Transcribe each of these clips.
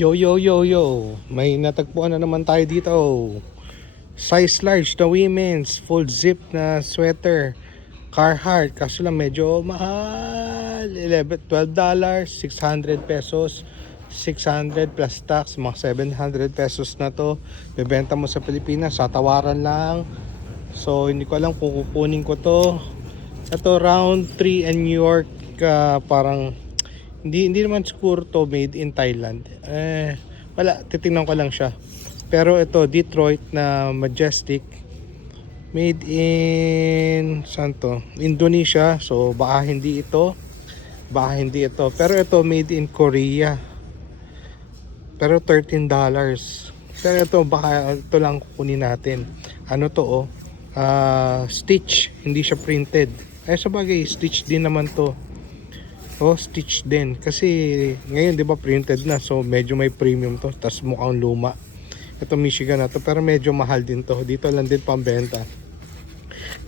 Yo yo yo yo, may natagpuan na naman tayo dito. Size large na women's full zip na sweater Carhartt, kaso lang medyo mahal. 12 dollars, 600 pesos, 600 plus tax, mga 700 pesos na to. Bebenta mo sa Pilipinas sa tawaran lang. So hindi ko alam kung kukunin ko to. Ito round 3 and New York, parang hindi naman siguro to made in Thailand. Wala, titingnan ko lang siya. Pero ito Detroit na Majestic, made in saan to? Indonesia. So baka hindi ito. Pero ito made in Korea. Pero $13. Pero ito baka ito lang kukunin natin. Ano to stitch, hindi siya printed. Sa bagay stitch din naman to. Stitch din kasi ngayon 'di ba printed na, so medyo may premium to, tas mukhang luma. Ito Michigan na to, pero medyo mahal din to. Dito lang din pambenta.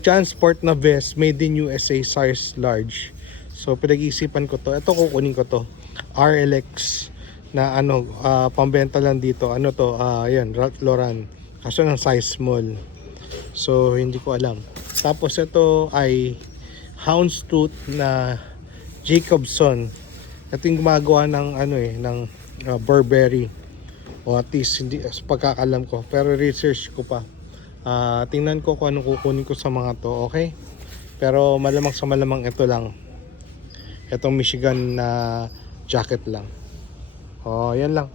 Transport na vest, made in USA, size large. So pinag-iisipan ko to. Ito kukunin ko to. RLX na pambenta lang dito. Ano to? Yan, Ralph Lauren. Kaso ng size small. So hindi ko alam. Tapos ito ay Houndstooth na Jacobson. Ito yung gumagawa ng ng Burberry, o at least hindi sa pagkakalam ko, pero research ko pa. Tingnan ko kung anong kukunin ko sa mga to, okay? Pero malamang sa malamang ito lang, itong Michigan na jacket lang. Yan lang.